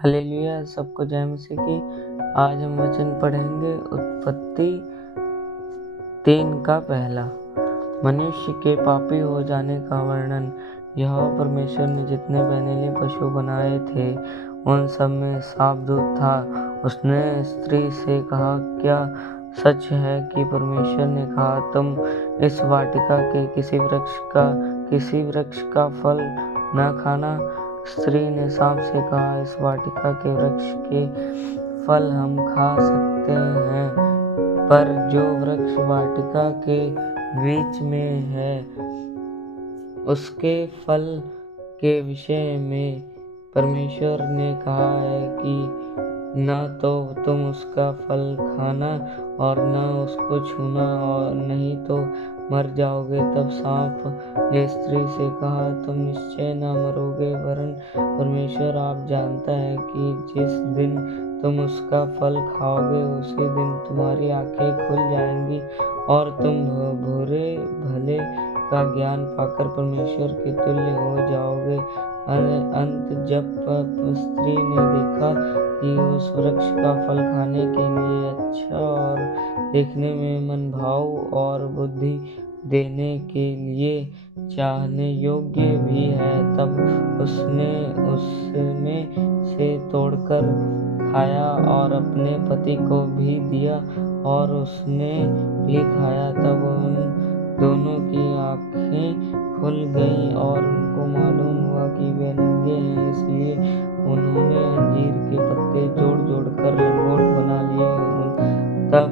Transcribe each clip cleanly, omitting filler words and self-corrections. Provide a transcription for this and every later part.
Hallelujah, सबको जय मसीह की। आज हम वचन पढ़ेंगे उत्पत्ति 3 का पहला। मनुष्य के पापी हो जाने का वर्णन। यहोवा परमेश्वर ने जितने बहनीले पशु बनाए थे उन सब में सापदूत था। उसने स्त्री से कहा, क्या सच है कि परमेश्वर ने कहा, तुम इस वाटिका के किसी वृक्ष का फल न खाना? स्त्री ने सांप से कहा, इस वाटिका के वृक्ष के फल हम खा सकते हैं, पर जो वृक्ष वाटिका के बीच में है उसके फल के विषय में परमेश्वर ने कहा है कि न तो तुम उसका फल खाना और न उसको छूना, और नहीं तो मर जाओगे। तब सांप ने स्त्री से कहा, तुम निश्चय न मरोगे, वरन परमेश्वर आप जानता है कि जिस दिन तुम उसका फल खाओगे उसी दिन तुम्हारी आंखें खुल जाएंगी और तुम बुरे भले का ज्ञान पाकर परमेश्वर के तुल्य हो जाओगे। अंत जब स्त्री ने देखा कि उस वृक्ष का फल खाने के लिए अच्छा और देखने में मनभाव और बुद्धि देने के लिए चाहने योग्य भी है, तब उसने उसमें से तोड़कर खाया और अपने पति को भी दिया और उसने भी खाया। तब उन दोनों की आंखें खुल गईं और उनको मालूम हुआ कि वे नंगे हैं, इसलिए उन्होंने अंजीर के पत्ते जोड़ कर लंगोट बना लिए। तब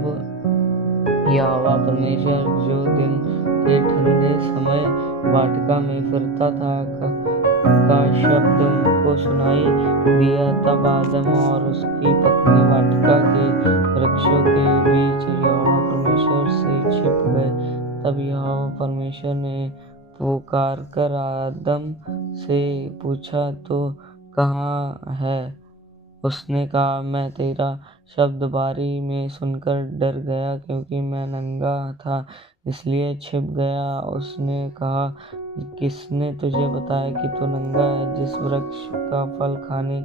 यहोवा परमेश्वर जो दिन के ठंडे समय वाटिका में फिरता था का शब्द उनको सुनाई दिया। तब आदम और उसकी पत्नी वाटिका के वृक्षों के बीच यहोवा परमेश्वर से छिप गए। तब यहोवा परमेश्वर ने पुकार कर आदम से पूछा, तो कहाँ है? उसने कहा, मैं तेरा शब्द बारी में सुनकर डर गया, क्योंकि मैं नंगा था इसलिए छिप गया। उसने कहा, किसने तुझे बताया कि तू नंगा है? जिस वृक्ष का फल खाने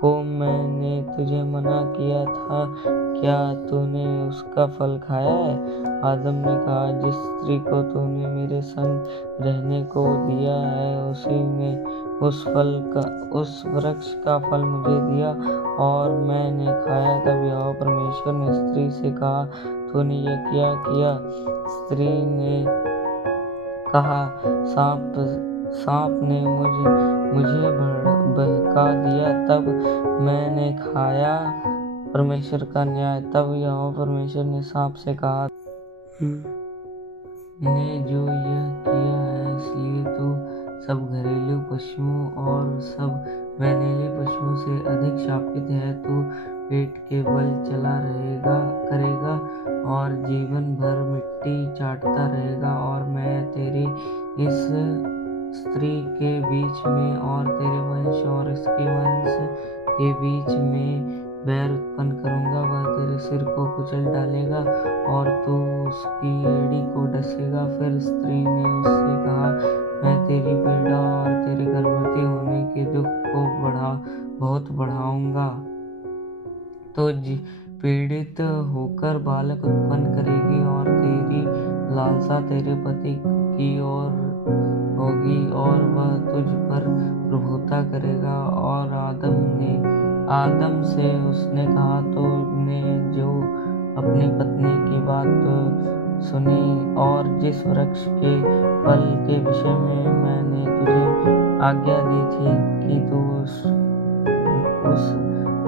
को मैंने तुझे मना किया था, क्या तूने उसका फल खाया है? आदम ने कहा, जिस स्त्री को तूने मेरे संग रहने को दिया है उसी ने उस वृक्ष का फल मुझे दिया और मैंने खाया। तब यहोवा परमेश्वर ने स्त्री से कहा, तूने यह क्या किया? स्त्री ने कहा, सांप ने मुझे बहका दिया, तब मैंने खाया। परमेश्वर का न्याय। तब यहोवा परमेश्वर ने सांप से कहा, ने जो यह किया है इसलिए तू सब घरेलू पशुओं और सब बहनीले पशुओं से अधिक शापित है। तू पेट के बल चला करेगा और जीवन भर मिट्टी चाटता रहेगा, और मैं तेरी इस स्त्री के बीच में और तेरे वंश और इसके वंश के बीच में बैर उत्पन्न करूंगा। वह तेरे सिर को कुचल डालेगा और तू उसकी एड़ी को डसेगा। फिर स्त्री ने उससे कहा, मैं तेरी पीड़ा और तेरे गर्भवती होने के दुख को बहुत बढ़ाऊंगा, तो पीड़ित होकर बालक उत्पन्न करेगी और तेरी लालसा तेरे पति की ओर होगी और वह तुझ पर प्रभुता करेगा। और आदम से उसने कहा, तूने जो अपनी पत्नी की बात सुनी और जिस वृक्ष के फल के विषय में मैंने तुझे आज्ञा दी थी कि तू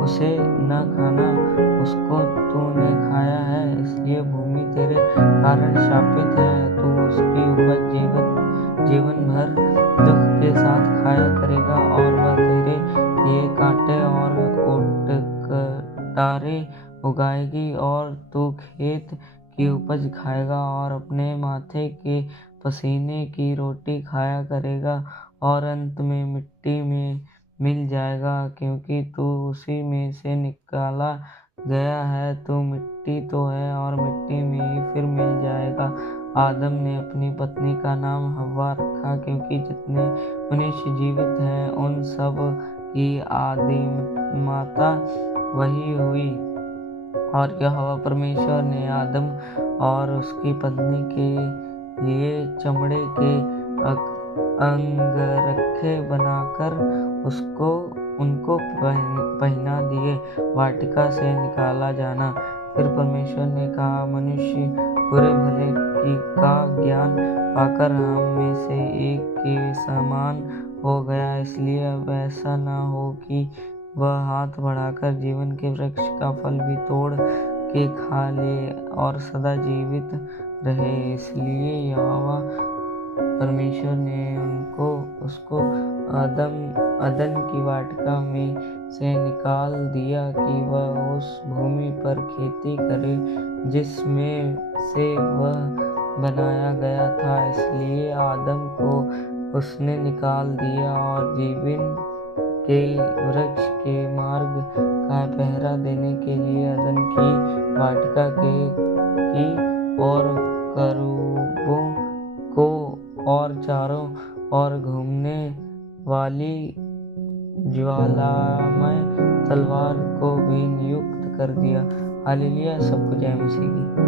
उसे न खाना, उसको तूने खाया है, इसलिए भूमि तेरे कारण शापित है। तू उसकी उपज जीवन भर दुख के साथ खाया करेगा और वह तेरे लिए कांटे और ओटारे उगाएगी, और तू खेत की उपज खाएगा और अपने माथे के पसीने की रोटी खाया करेगा और अंत में मिट्टी में मिल जाएगा, क्योंकि तू उसी में से निकाला गया है। तू मिट्टी तो है और मिट्टी में ही फिर मिल जाएगा। आदम ने अपनी पत्नी का नाम हव्वा रखा, क्योंकि जितने मनुष्य जीवित हैं उन सब की आदि माता वही हुई। और यहोवा परमेश्वर ने आदम और उसकी पत्नी के लिए चमड़े के अंगरखे बनाकर उनको पहना दिए। वाटिका से निकाला जाना। फिर परमेश्वर ने कहा, मनुष्य बुरे भले का ज्ञान पाकर हम में से एक के समान हो गया, इसलिए अब ऐसा न हो कि वह हाथ बढ़ाकर जीवन के वृक्ष का फल भी तोड़ के खा ले और सदा जीवित रहे। इसलिए यहोवा परमेश्वर ने उसको अदन की वाटिका में से निकाल दिया कि वह उस भूमि पर खेती करे जिसमें से वह बनाया गया था। इसलिए आदम को उसने निकाल दिया और जीवन के वृक्ष के मार्ग का पहरा देने के लिए अदन की वाटिका की और करूबों को और चारों ओर घूमने वाली ज्वालामय तलवार को भी नियुक्त कर दिया। हालेलुया। सबको जय मसीह की।